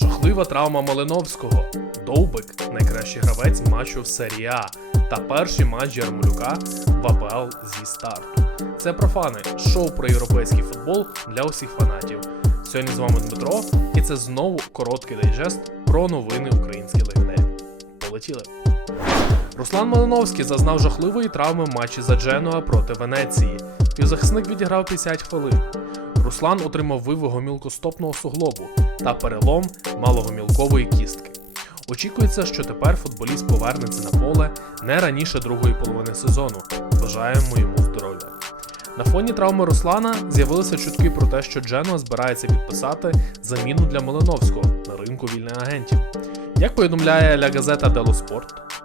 Жахлива травма Малиновського. Довбик найкращий гравець матчу в серії А та перший матч Ярмолюка в АПЛ зі старту. Це профани, шоу про європейський футбол для усіх фанатів. Сьогодні з вами Дмитро, і це знову короткий дайджест про новини українських легіонерів. Полетіли. Руслан Малиновський зазнав жахливої травми в матчі за Дженуа проти Венеції. Півзахисник відіграв 50 хвилин. Руслан отримав вивих гомілкостопного суглобу та перелом малогомілкової кістки. Очікується, що тепер футболіст повернеться на поле не раніше другої половини сезону. Бажаємо йому здоров'я. На фоні травми Руслана з'явилися чутки про те, що Дженуа збирається підписати заміну для Малиновського на ринку вільних агентів. Як повідомляє Ля Газета Дело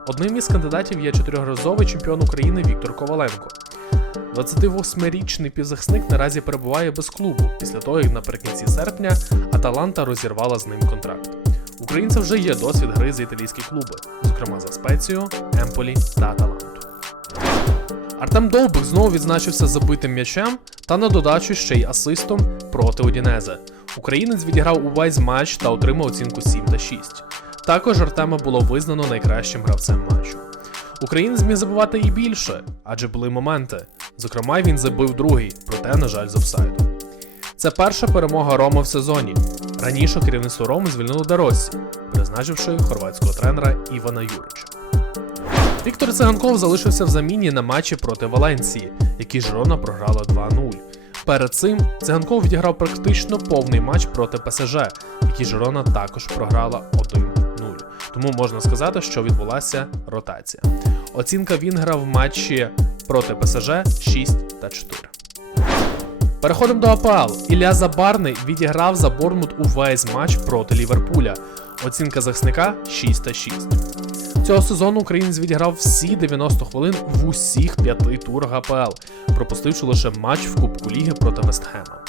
одним із кандидатів є чотирьохразовий чемпіон України Віктор Коваленко. 28-річний півзахисник наразі перебуває без клубу після того, як наприкінці серпня Аталанта розірвала з ним контракт. Українця вже є досвід гри за італійські клуби, зокрема за Спецію, Емполі та Аталанту. Артем Довбик знову відзначився забитим м'ячем та на додачу ще й асистом проти Удінезе. Українець відіграв увесь матч та отримав оцінку 7 та 6. Також Артема було визнано найкращим гравцем матчу. Українець зміг забивати і більше, адже були моменти. Зокрема, він забив другий, проте, на жаль, з офсайду. Це перша перемога Рома в сезоні. Раніше керівництво Роми звільнило Доросі, призначивши хорватського тренера Івана Юрича. Віктор Циганков залишився в заміні на матчі проти Валенції, який Жирона програла 2-0. Перед цим Циганков відіграв практично повний матч проти ПСЖ, який Жирона також програла 1-0. Тому можна сказати, що відбулася ротація. Оцінка Вінгра в матчі проти ПСЖ 6 та 4. Переходимо до АПЛ. Ілля Забарний відіграв за Борнмут увесь матч проти Ліверпуля. Оцінка захисника 6 та 6. Цього сезону українець відіграв всі 90 хвилин в усіх п'яти турах АПЛ, пропустивши лише матч в Кубку Ліги проти Вестхема.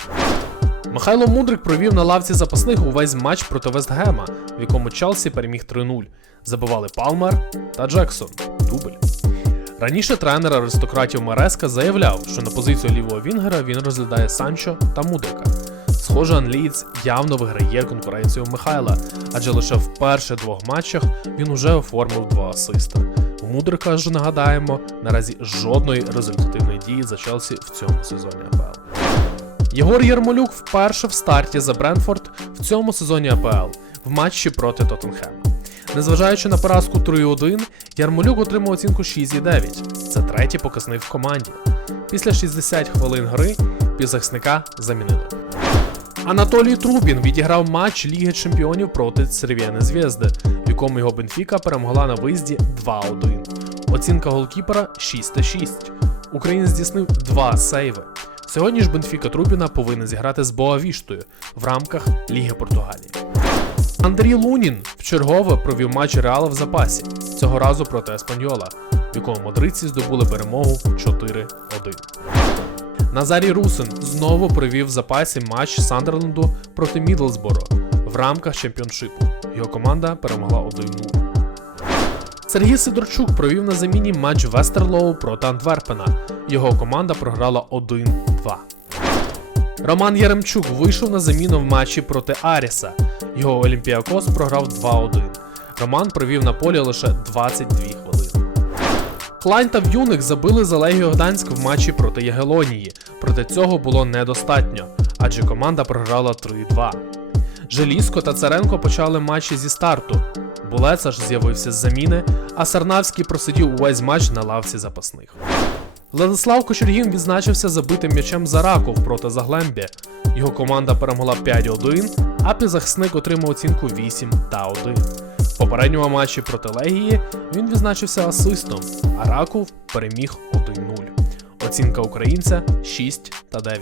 Михайло Мудрик провів на лавці запасних увесь матч проти Вестгема, в якому Челсі переміг 3-0. Забивали Палмер та Джексон. Дубль. Раніше тренер аристократів Мареска заявляв, що на позицію лівого Вінгера він розглядає Санчо та Мудрика. Схоже, англієць явно виграє конкуренцію Михайла, адже лише в перших двох матчах він уже оформив два асиста. У Мудрика ж нагадаємо, наразі жодної результативної дії за Челсі в цьому сезоні АПЛ. Єгор Ярмолюк вперше в старті за Бренфорд в цьому сезоні АПЛ в матчі проти Тоттенхема. Незважаючи на поразку 3-1, Ярмолюк отримав оцінку 6,9. Це третій показник в команді. Після 60 хвилин гри півзахисника замінили. Анатолій Трубін відіграв матч Ліги Чемпіонів проти Церв'яни Зв'язди, в якому його Бенфіка перемогла на виїзді 2-1. Оцінка голкіпера 6 та 6. Українець здійснив два сейви. Сьогодні ж Бенфіка Трубіна повинен зіграти з Боавіштою в рамках Ліги Португалії. Андрій Лунін вчергове провів матч Реала в запасі, цього разу проти Еспаньола, в якому мадридці здобули перемогу 4-1. Назарій Русин знову провів в запасі матч Сандерленду проти Мідлсборо в рамках чемпіоншипу. Його команда перемогла 1-0. Сергій Сидорчук провів на заміні матч Вестерлоу проти Антверпена. Його команда програла 1-2. Роман Яремчук вийшов на заміну в матчі проти Аріса. Його Олімпіакос програв 2-1. Роман провів на полі лише 22 хвилини. Клайн та В'юник забили за Легіо Гданськ в матчі проти Ягелонії. Проте цього було недостатньо, адже команда програла 3-2. Желізко та Царенко почали матчі зі старту. Булеца ж з'явився з заміни, а Сарнавський просидів увесь матч на лавці запасних. Владислав Кочергін відзначився забитим м'ячем за Раков проти Заглембі. Його команда перемогла 5-1, а півзахисник отримав оцінку 8 та 1. В попередньому матчі проти Легії він відзначився асистом, а Раков переміг 1-0. Оцінка українця 6 та 9.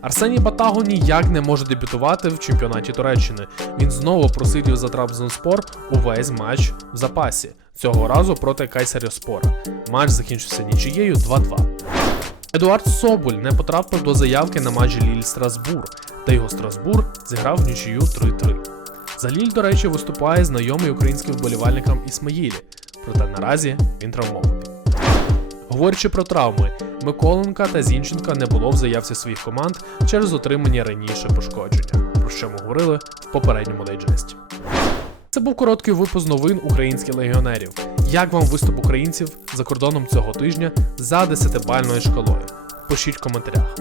Арсеній Батаго ніяк не може дебютувати в чемпіонаті Туреччини. Він знову просидів за Трабзонспор увесь матч в запасі. Цього разу проти Кайсаріоспора. Матч закінчився нічиєю 2-2. Едуард Соболь не потрапив до заявки на матч Ліль Страсбур, та його Страсбур зіграв в нічию 3-3. За Ліль, до речі, виступає знайомий українським вболівальникам Ісмаїлі, проте наразі він травмований. Говорячи про травми, Миколенка та Зінченка не було в заявці своїх команд через отримані раніше пошкодження. про що ми говорили в попередньому дайджесті. Це був короткий випуск новин українських легіонерів. Як вам виступ українців за кордоном цього тижня за 10-бальною шкалою? Пишіть в коментарях.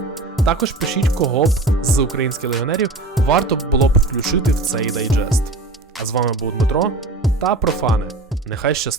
Також пишіть, кого б з українських легіонерів варто було б включити в цей дайджест. А з вами був Дмитро та профани. Нехай щастить!